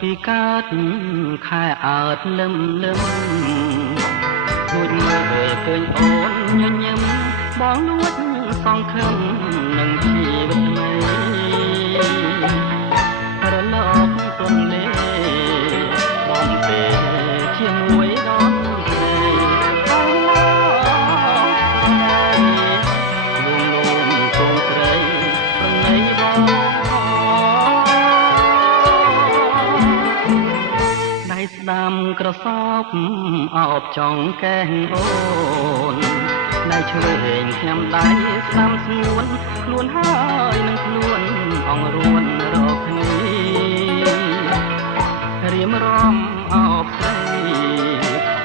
ពីកើតខែអើតលឹមលឹមគួចមើលឃើញអូនញញឹមបងលួចសងខឹមនឹងជីវិតថ្មីរលកទន្លេបំពេជាមួយដល់ព្រៃអស់ឡោលួងលោមគងព្រៃប្រណីបងស្ដាំក្រសោបអោបចង់កែងអូនដៃឆ្វេងខ្ញុំដៃស្ដាំស្ងួនខ្លួនហើយនឹងខ្លួនអងរួនរកគ្នារៀមរំអោបស្រី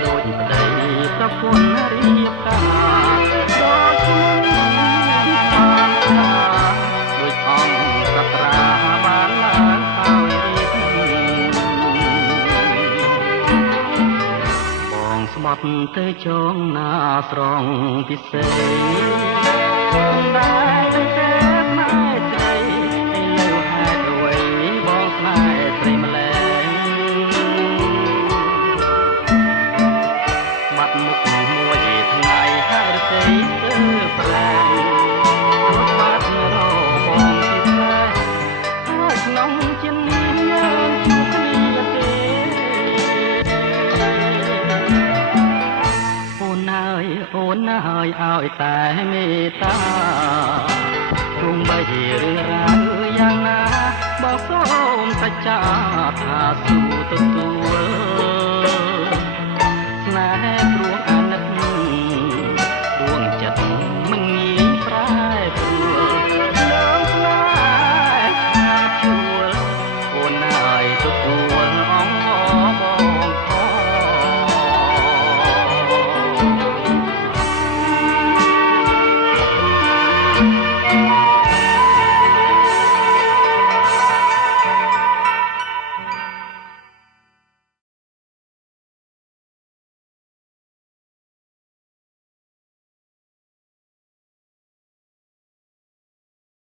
ដូចប្តីប្រពន្ធរៀបការដូចខ្ញុំបានថាដូចអង្គសត្រាបានឡើងហើយស្បត់ទៅចងណាស្រងពិសេសតែទៅទេស្នេហ៍ស្រីឥឡូវហេតុអ្វីបងស្នេហ៍ស្រីម្ល៉េះបាត់មុខមួយថ្ងៃហើយរសេទៅប្រែងបាត់របងពិសេសហើយក្នុងចិត្តយើងជួបគ្នាទេអូនហើយឲ្យតែមេត្តាទោះបីរឿងរ៉ាវយ៉ាងណាបងសូមសច្ចាថាស៊ូទទួលស្នេហ៍ព្រោះអាណិតដួងចិត្តមិនងាយប្រែប្រួលលើស្នេហ៍ថាជួលអូនហើយទទួល